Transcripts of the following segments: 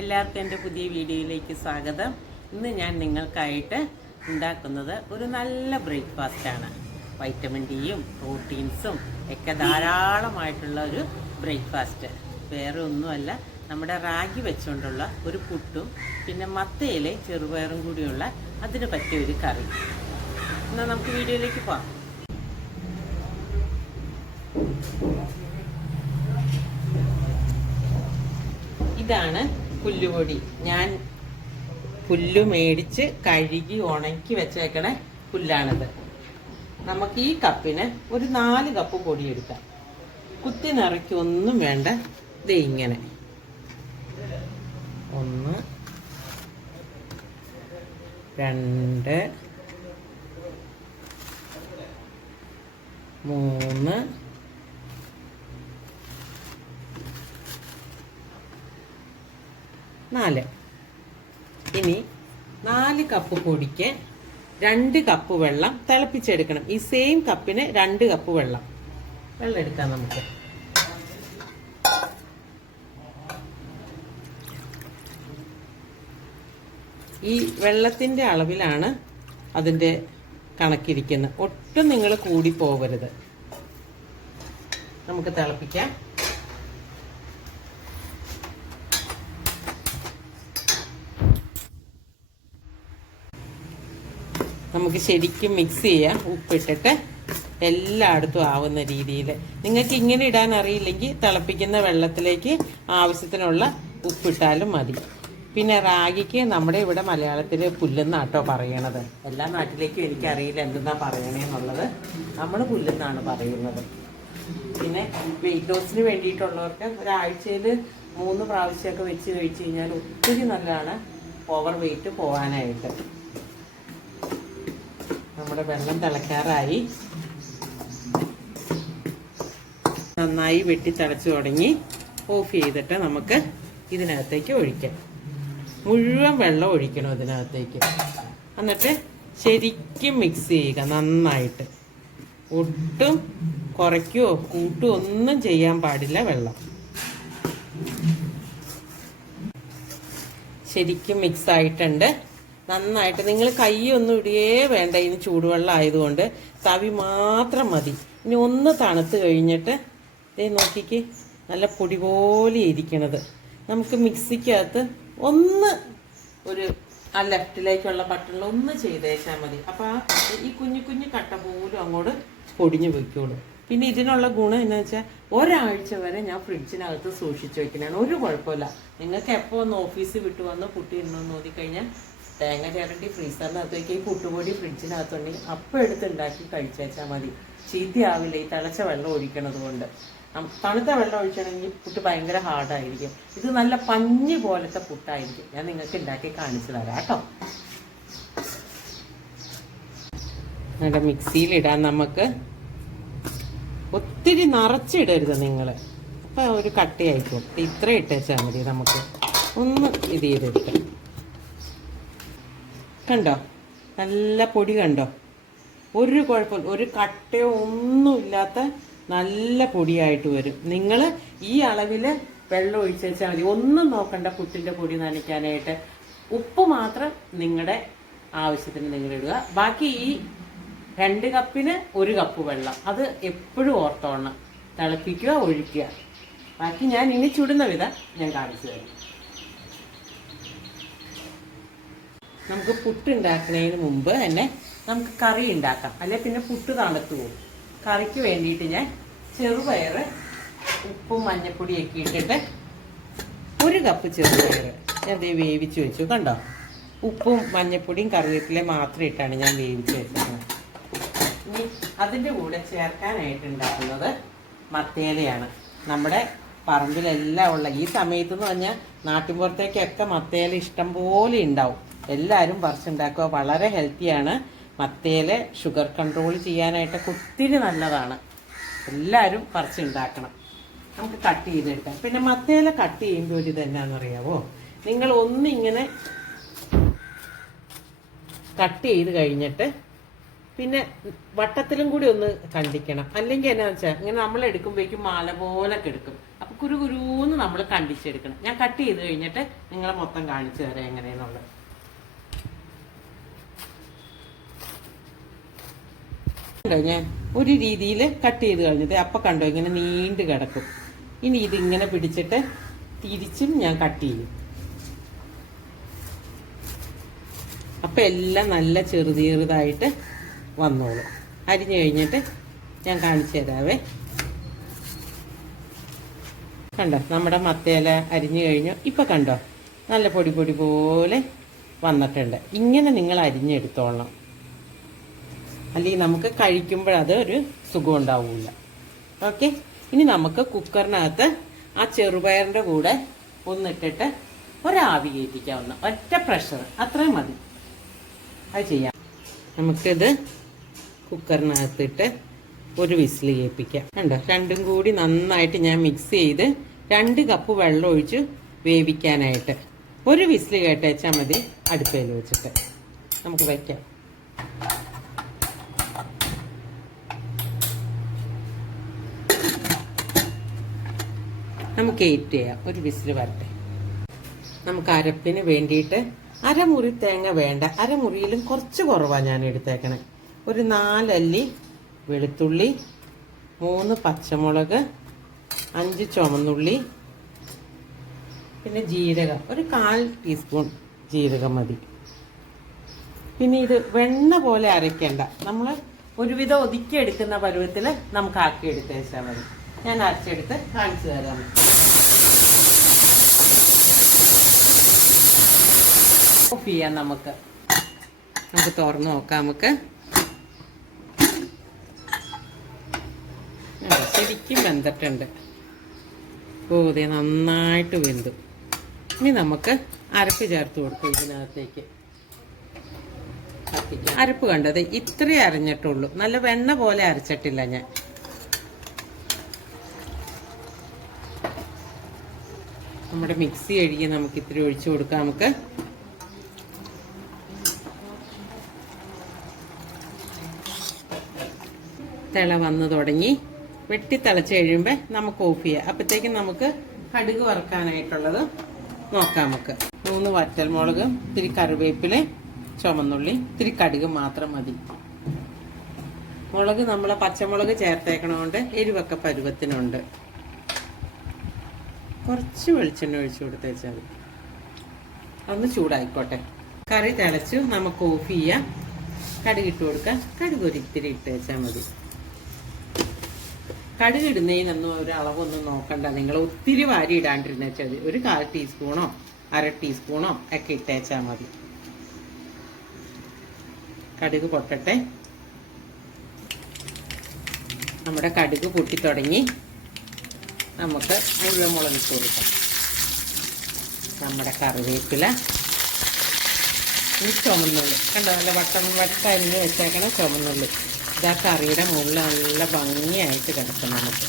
എല്ലാവർക്കും എൻ്റെ പുതിയ വീഡിയോയിലേക്ക് സ്വാഗതം. ഇന്ന് ഞാൻ നിങ്ങൾക്കായിട്ട് ഉണ്ടാക്കുന്നത് ഒരു നല്ല ബ്രേക്ക്ഫാസ്റ്റാണ്. വൈറ്റമിൻ ഡിയും പ്രോട്ടീൻസും ഒക്കെ ധാരാളമായിട്ടുള്ള ഒരു ബ്രേക്ക്ഫാസ്റ്റ്. വേറെ ഒന്നുമല്ല, നമ്മുടെ റാഗി വെച്ചുകൊണ്ടുള്ള ഒരു പുട്ടും പിന്നെ മത്തയിലെ ചെറുപയറും കൂടിയുള്ള അതിന് പറ്റിയ ഒരു കറി. എന്നാൽ നമുക്ക് വീഡിയോയിലേക്ക് പോകാം. ഇതാണ് പുല്ലുപൊടി. ഞാൻ പുല്ല് മേടിച്ച് കഴുകി ഉണക്കി വെച്ചേക്കണ പുല്ലാണിത്. നമുക്ക് ഈ കപ്പിന് ഒരു 4 കപ്പ് പൊടി എടുക്കാം. കുത്തി നിറയ്ക്കൊന്നും വേണ്ട. ഇത് ഇങ്ങനെ 1 2 3 4. ഇനി 4 കപ്പ് പൊടിക്ക് 2 കപ്പ് വെള്ളം തിളപ്പിച്ചെടുക്കണം. ഈ സെയിം കപ്പിന് 2 കപ്പ് വെള്ളം എടുക്കാം നമുക്ക്. ഈ വെള്ളത്തിൻ്റെ അളവിലാണ് അതിൻ്റെ കണക്കിരിക്കുന്നത്. ഒട്ടും നിങ്ങൾ കൂടി പോകരുത്. നമുക്ക് തിളപ്പിക്കാം. നമുക്ക് ശരിക്കും മിക്സ് ചെയ്യാം. ഉപ്പിട്ടിട്ട് എല്ലായിടത്തും ആവുന്ന രീതിയിൽ. നിങ്ങൾക്ക് ഇങ്ങനെ ഇടാൻ അറിയില്ലെങ്കിൽ തിളപ്പിക്കുന്ന വെള്ളത്തിലേക്ക് ആവശ്യത്തിനുള്ള ഉപ്പിട്ടാലും മതി. പിന്നെ റാഗിക്ക് നമ്മുടെ ഇവിടെ മലയാളത്തിൽ പുല്ലെന്നാട്ടോ പറയണത്. എല്ലാ നാട്ടിലേക്കും എനിക്കറിയില്ല എന്തെന്നാ പറയണേന്നുള്ളത്. നമ്മൾ പുല്ലെന്നാണ് പറയുന്നത്. പിന്നെ വെയിറ്റ് ലോസിന് വേണ്ടിയിട്ടുള്ളവർക്ക് ഒരാഴ്ചയിൽ 3 പ്രാവശ്യമൊക്കെ വെച്ച് കഴിച്ച് കഴിഞ്ഞാൽ ഒത്തിരി നല്ലതാണ് ഓവർ വെയിറ്റ് പോകാനായിട്ട്. നമ്മുടെ വെള്ളം തിളയ്ക്കാറായി. നന്നായി വെട്ടി തിളച്ചു തുടങ്ങി. ഓഫ് ചെയ്തിട്ട് നമുക്ക് ഇതിനകത്തേക്ക് ഒഴിക്കാം. മുഴുവൻ വെള്ളം ഒഴിക്കണം ഇതിനകത്തേക്ക്. എന്നിട്ട് ശരിക്കും മിക്സ് ചെയ്യുക നന്നായിട്ട്. ഒട്ടും കുറയ്ക്കുകയോ കൂട്ടുകയോ ഒന്നും ചെയ്യാൻ പാടില്ല. വെള്ളം ശരിക്കും മിക്സ് ആയിട്ടുണ്ട് നന്നായിട്ട്. നിങ്ങൾ കൈയൊന്നും ഇടിയേ വേണ്ട. ഇതിന് ചൂടുവെള്ളം ആയതുകൊണ്ട് തവി മാത്രം മതി. ഇനി ഒന്ന് തണുത്ത് കഴിഞ്ഞിട്ട് നോക്കിക്ക്, നല്ല പൊടി പോലെ ഇരിക്കണത്. നമുക്ക് മിക്സിക്കകത്ത് ഒന്ന് ഒരു ആ ലെഫ്റ്റിലേക്കുള്ള ബട്ടണിൽ ഒന്ന് ചെയ്തേച്ചാൽ മതി. അപ്പോൾ ഈ കുഞ്ഞു കുഞ്ഞു കട്ട പോലും അങ്ങോട്ട് പൊടിഞ്ഞു വയ്ക്കുള്ളൂ. പിന്നെ ഇതിനുള്ള ഗുണം എന്താ വെച്ചാൽ ഒരാഴ്ച വരെ ഞാൻ ഫ്രിഡ്ജിനകത്ത് സൂക്ഷിച്ചു വെക്കുന്നതാണ്. ഒരു കുഴപ്പമില്ല. നിങ്ങൾക്ക് എപ്പോൾ ഒന്ന് ഓഫീസിൽ വിട്ട് വന്ന് പുട്ടി ഇടണമെന്ന് നോക്കിക്കഴിഞ്ഞാൽ തേങ്ങ ചേരട്ടി ഫ്രീസറിനകത്തേക്ക് ഈ പുട്ടുപൊടി ഫ്രിഡ്ജിനകത്തുണ്ടെങ്കിൽ അപ്പം എടുത്തുണ്ടാക്കി കഴിച്ചേച്ചാൽ മതി. ചീത്തയാവില്ല ഈ തിളച്ച വെള്ളം ഒഴിക്കണത് കൊണ്ട്. തണുത്ത വെള്ളം ഒഴിക്കണമെങ്കിൽ പുട്ട് ഭയങ്കര ഹാർഡായിരിക്കും. ഇത് നല്ല പഞ്ഞി പോലത്തെ പുട്ടായിരിക്കും. ഞാൻ നിങ്ങൾക്ക് ഉണ്ടാക്കി കാണിച്ചു തരാം കേട്ടോ. എന്നിട്ട് മിക്സിയിലിടാൻ നമുക്ക് ഒത്തിരി നിറച്ചിടരുത് നിങ്ങൾ. അപ്പം ഒരു കട്ടയായിക്കും. ഇത്ര ഇട്ടേച്ചാൽ മതി. നമുക്ക് ഒന്ന് ഇത് ചെയ്തെടുക്കാം. കണ്ടോ നല്ല പൊടി കണ്ടോ? ഒരു കുഴപ്പമില്ല. ഒരു കട്ടയോ ഒന്നുമില്ലാത്ത നല്ല പൊടിയായിട്ട് വരും. നിങ്ങൾ ഈ അളവിൽ വെള്ളം ഒഴിച്ച് വെച്ചാൽ മതി. ഒന്നും നോക്കണ്ട പുട്ടിൻ്റെ പൊടി നനയ്ക്കാനായിട്ട്. ഉപ്പ് മാത്രം നിങ്ങളുടെ ആവശ്യത്തിന് നിങ്ങൾ ഇടുക. ബാക്കി ഈ 2 കപ്പിന് 1 കപ്പ് വെള്ളം അത് എപ്പോഴും ഓർത്തോണം. തിളപ്പിക്കുക, ഒഴിക്കുക. ബാക്കി ഞാൻ ഇനി ചുടുന്ന വിധം ഞാൻ കാണിച്ചു തരാം. നമുക്ക് പുട്ട് ഉണ്ടാക്കുന്നതിന് മുമ്പ് തന്നെ നമുക്ക് കറി ഉണ്ടാക്കാം. അല്ലെ പിന്നെ പുട്ട് തണുത്തു പോകും. കറിക്ക് വേണ്ടിയിട്ട് ഞാൻ ചെറുപയർ ഉപ്പും മഞ്ഞപ്പൊടിയൊക്കെ ഇട്ടിട്ട് 1 കപ്പ് ചെറുപയർ ഞാൻ വേവിച്ച് വെച്ചു. കണ്ടോ? ഉപ്പും മഞ്ഞപ്പൊടിയും കറിവേപ്പിലയും മാത്രം ഇട്ടാണ് ഞാൻ വേവിച്ച് വെച്ചിരുന്നത്. ഇനി അതിൻ്റെ കൂടെ ചേർക്കാനായിട്ട് ഉണ്ടാക്കുന്നത് മത്തേലയാണ്. നമ്മുടെ പറമ്പിലെല്ലാം ഉള്ള ഈ സമയത്തെന്ന് പറഞ്ഞാൽ നാട്ടിൻപുറത്തേക്കൊക്കെ മത്തേല ഇഷ്ടം പോലെ ഉണ്ടാവും. എല്ലാവരും പറിച്ചുണ്ടാക്കുക. വളരെ ഹെൽത്തിയാണ്. മത്തേല ഷുഗർ കൺട്രോൾ ചെയ്യാനായിട്ടൊക്കെ ഒത്തിരി നല്ലതാണ്. എല്ലാവരും പറിച്ചുണ്ടാക്കണം. നമുക്ക് കട്ട് ചെയ്തെടുക്കാം. പിന്നെ മത്തേല കട്ട് ചെയ്യുമ്പോൾ ഒരു ഇതെന്നാണെന്നറിയാവോ? നിങ്ങൾ ഒന്നിങ്ങനെ കട്ട് ചെയ്ത് കഴിഞ്ഞിട്ട് പിന്നെ വട്ടത്തിലും കൂടി ഒന്ന് കണ്ടിക്കണം. അല്ലെങ്കിൽ എന്നാ വെച്ചാൽ ഇങ്ങനെ നമ്മൾ എടുക്കുമ്പോഴേക്കും മാല പോലെ കിടക്കും. അപ്പം കുരുകുരുന്ന് നമ്മൾ കണ്ടിച്ചെടുക്കണം. ഞാൻ കട്ട് ചെയ്ത് കഴിഞ്ഞിട്ട് നിങ്ങളെ മൊത്തം കാണിച്ചു തരാം എങ്ങനെയെന്നുള്ളത്. കണ്ടോ, ഞാൻ ഒരു രീതിയിൽ കട്ട് ചെയ്ത് കഴിഞ്ഞത് അപ്പം കണ്ടോ ഇങ്ങനെ നീണ്ട് കിടക്കും. ഇനി ഇതിങ്ങനെ പിടിച്ചിട്ട് തിരിച്ചും ഞാൻ കട്ട് ചെയ്യും. അപ്പം എല്ലാം നല്ല ചെറുതായിട്ട് വന്നോളും. അരിഞ്ഞു കഴിഞ്ഞിട്ട് ഞാൻ കാണിച്ചു തരാവേ. കണ്ടോ നമ്മുടെ മത്തയില അരിഞ്ഞു കഴിഞ്ഞു. ഇപ്പം കണ്ടോ നല്ല പൊടി പൊടി പോലെ വന്നിട്ടുണ്ട്. ഇങ്ങനെ നിങ്ങൾ അരിഞ്ഞെടുത്തോളണം, അല്ലെങ്കിൽ നമുക്ക് കഴിക്കുമ്പോഴത് ഒരു സുഖം ഉണ്ടാവില്ല. ഓക്കെ, ഇനി നമുക്ക് കുക്കറിനകത്ത് ആ ചെറുപയറിൻ്റെ കൂടെ ഒന്നിട്ടിട്ട് ഒരാവി കയറ്റിക്കാവുന്ന ഒറ്റ പ്രഷർ അത്രയും മതി. അത് ചെയ്യാം. നമുക്കിത് കുക്കറിനകത്തിട്ട് ഒരു വിസിൽ കേൾപ്പിക്കാം. കണ്ടോ രണ്ടും കൂടി നന്നായിട്ട് ഞാൻ മിക്സ് ചെയ്ത് 2 കപ്പ് വെള്ളം ഒഴിച്ച് വേവിക്കാനായിട്ട് ഒരു വിസിൽ കേട്ടേച്ചാൽ മതി. അടുപ്പയിൽ വെച്ചിട്ട് നമുക്ക് വയ്ക്കാം. നമുക്ക് വെയിറ്റ് ചെയ്യാം, ഒരു വിസിൽ വരട്ടെ. നമുക്ക് അരപ്പിന് വേണ്ടിയിട്ട് അരമുറി തേങ്ങ വേണ്ട, അരമുറിയിലും കുറച്ച് കുറവാണ് ഞാൻ എടുത്തേക്കണേ. ഒരു 4 അല്ലി വെളുത്തുള്ളി, 3 പച്ചമുളക്, 5 ചുവന്നുള്ളി, പിന്നെ ജീരകം ഒരു 1/4 ടീസ്പൂൺ ജീരകം മതി. പിന്നെ ഇത് വെണ്ണ പോലെ അരയ്ക്കേണ്ട, നമ്മൾ ഒരുവിധം ഒതുക്കിയെടുക്കുന്ന പരുവത്തിൽ നമുക്ക് ആക്കിയെടുത്ത് വെച്ചാൽ മതി. ഞാൻ അരച്ചെടുത്ത് കാണിച്ചു തരാം. ഓഫ് ചെയ്യാം. നമുക്ക് തുറന്ന് നോക്കാം. നമുക്ക് ശരിക്കും വെന്തിട്ടുണ്ട്. അതെ നന്നായിട്ട് വെന്തു. ഇനി നമുക്ക് അരപ്പ് ചേർത്ത് കൊടുക്കും ഇതിനകത്തേക്ക്. അരപ്പ് കണ്ടത് ഇത്രയേ അരഞ്ഞിട്ടുള്ളൂ, നല്ല വെണ്ണ പോലെ അരച്ചിട്ടില്ല ഞാൻ. നമ്മുടെ മിക്സി കഴുകി നമുക്ക് ഇത്തിരി ഒഴിച്ചു കൊടുക്കാം. നമുക്ക് തിള വന്ന് തുടങ്ങി, വെട്ടി തിളച്ച് കഴിയുമ്പോൾ നമുക്ക് ഓഫ് ചെയ്യാം. അപ്പോഴത്തേക്കും നമുക്ക് കടുക് വറുക്കാനായിട്ടുള്ളത് നോക്കാം. നമുക്ക് 3 വറ്റൽമുളക്, ഇത്തിരി കറിവേപ്പില, ചുമന്നുള്ളി, ഇത്തിരി കടുക് മാത്രം മതി. മുളക് നമ്മൾ പച്ചമുളക് ചേർത്തേക്കണോണ്ട് എരിവൊക്കെ പരുവത്തിനുണ്ട്. കുറച്ച് വെളിച്ചെണ്ണ ഒഴിച്ചു കൊടുത്തേച്ചാൽ മതി. അതൊന്ന് ചൂടായിക്കോട്ടെ. കറി തിളച്ചു, നമുക്ക് ഓഫ് ചെയ്യാം. കടുക് ഇട്ട് കൊടുക്കാം. കടുക് ഒരിത്തിരി ഇട്ട് വെച്ചാൽ മതി. കടുക് ഇടുന്നതിനൊന്നും ഒരു അളവൊന്നും നോക്കണ്ട. നിങ്ങൾ ഒത്തിരി വാരി ഇടാണ്ടിരുന്നേച്ചാൽ മതി. ഒരു 1/4 ടീസ്പൂണോ 1/2 ടീസ്പൂണോ ഒക്കെ ഇട്ടേച്ചാൽ മതി. കടുക് പൊട്ടട്ടെ. നമ്മുടെ കടുക് പൊട്ടിത്തുടങ്ങി. നമുക്ക് മുഴുവൻ മുളക് ഇട്ട് കൊടുക്കാം. നമ്മുടെ കറിവേപ്പില, ഈ ചുമന്നുള്ളി കണ്ടോ, നല്ല വട്ടരിഞ്ഞ് വെച്ചേക്കണ ചുമന്നുള്ളി. ഇതാ കറിയുടെ മുകളിൽ നല്ല ഭംഗിയായിട്ട് കിടക്കും. നമുക്ക്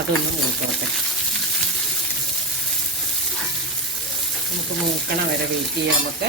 അതൊന്ന് മൂക്കോട്ടെ. നമുക്ക് മൂക്കണ വരെ വെയിറ്റ് ചെയ്യാം. നമുക്ക്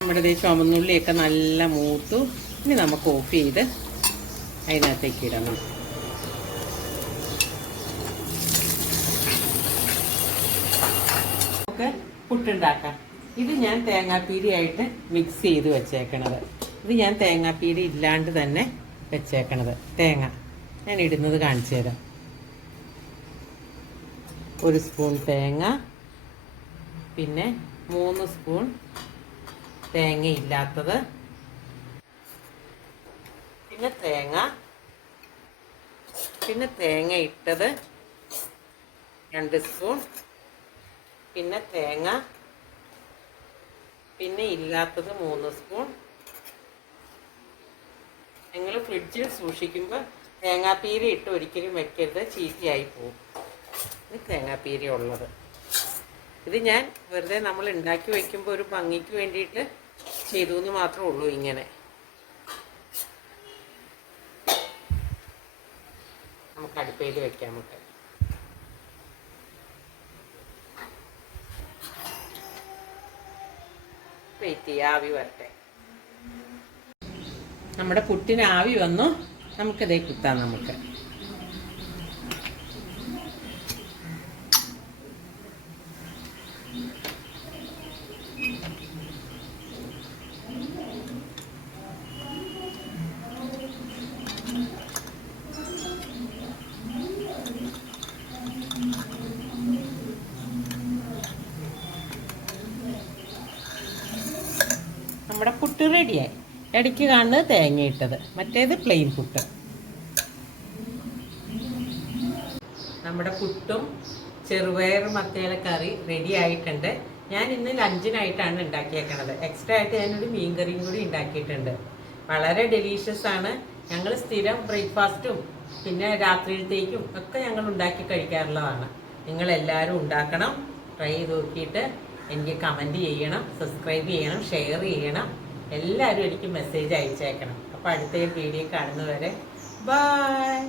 നമ്മുടെ ചുമന്നുള്ളിയൊക്കെ നല്ല മൂത്തു. ഇനി നമുക്ക് ഓഫ് ചെയ്ത് അതിനകത്തേക്ക് ഇടണം. നമുക്ക് പുട്ടുണ്ടാക്കാം. ഇത് ഞാൻ തേങ്ങാപ്പീരിയായിട്ട് മിക്സ് ചെയ്ത് വെച്ചേക്കണത്. ഇത് ഞാൻ തേങ്ങാപ്പീരി ഇല്ലാണ്ട് തന്നെ വെച്ചേക്കണത്. തേങ്ങ ഞാൻ ഇടുന്നത് കാണിച്ചു തരാം. 1 സ്പൂൺ തേങ്ങ, പിന്നെ 3 സ്പൂൺ തേങ്ങ ഇല്ലാത്തത്, പിന്നെ തേങ്ങ ഇട്ടത് 2 സ്പൂൺ, പിന്നെ തേങ്ങ പിന്നെ ഇല്ലാത്തത് 3 സ്പൂൺ. നിങ്ങൾ ഫ്രിഡ്ജിൽ സൂക്ഷിക്കുമ്പോൾ തേങ്ങാപ്പീരി ഇട്ട് ഒരിക്കലും വെക്കരുത്, ചീത്തയായി പോകും. ഇത് തേങ്ങാപ്പീരി ഉള്ളത്. ഇത് ഞാൻ വെറുതെ നമ്മൾ ഉണ്ടാക്കി വയ്ക്കുമ്പോൾ ഒരു ഭംഗിക്ക് വേണ്ടിയിട്ട് ചെയ്തു എന്ന് മാത്രമേ ഉള്ളൂ. ഇങ്ങനെ നമുക്ക് അടുപ്പയിൽ വെക്കാം. നമുക്ക് വെയിറ്റ് ചെയ്യാം, ആവി വരട്ടെ. നമ്മുടെ പുട്ടിന് ആവി വന്നു. നമുക്കിതേ കുത്താം. നമുക്ക് നമ്മുടെ പുട്ട് റെഡിയായി. ഇടയ്ക്ക് കാണുന്നത് തേങ്ങയിട്ടത്, മറ്റേത് പ്ലെയിൻ പുട്ട്. നമ്മുടെ പുട്ടും ചെറുപയർ മത്തേല കറി റെഡി ആയിട്ടുണ്ട്. ഞാൻ ഇന്ന് ലഞ്ചിനായിട്ടാണ് ഉണ്ടാക്കിയേക്കണത്. എക്സ്ട്രാ ആയിട്ട് ഞാനൊരു മീൻ കറിയും കൂടി ഉണ്ടാക്കിയിട്ടുണ്ട്. വളരെ ഡെലീഷ്യസ് ആണ്. ഞങ്ങൾ സ്ഥിരം ബ്രേക്ക്ഫാസ്റ്റും പിന്നെ രാത്രിയിലത്തേക്കും ഒക്കെ ഞങ്ങൾ ഉണ്ടാക്കി കഴിക്കാറുള്ളതാണ്. നിങ്ങളെല്ലാവരും ഉണ്ടാക്കണം. ട്രൈ ചെയ്ത് നോക്കിയിട്ട് എനിക്ക് കമൻറ്റ് ചെയ്യണം, സബ്സ്ക്രൈബ് ചെയ്യണം, ഷെയർ ചെയ്യണം. എല്ലാവരും എനിക്ക് മെസ്സേജ് അയച്ചേക്കണം. അപ്പോൾ അടുത്ത വീഡിയോ കാണുന്നവരെ ബൈ.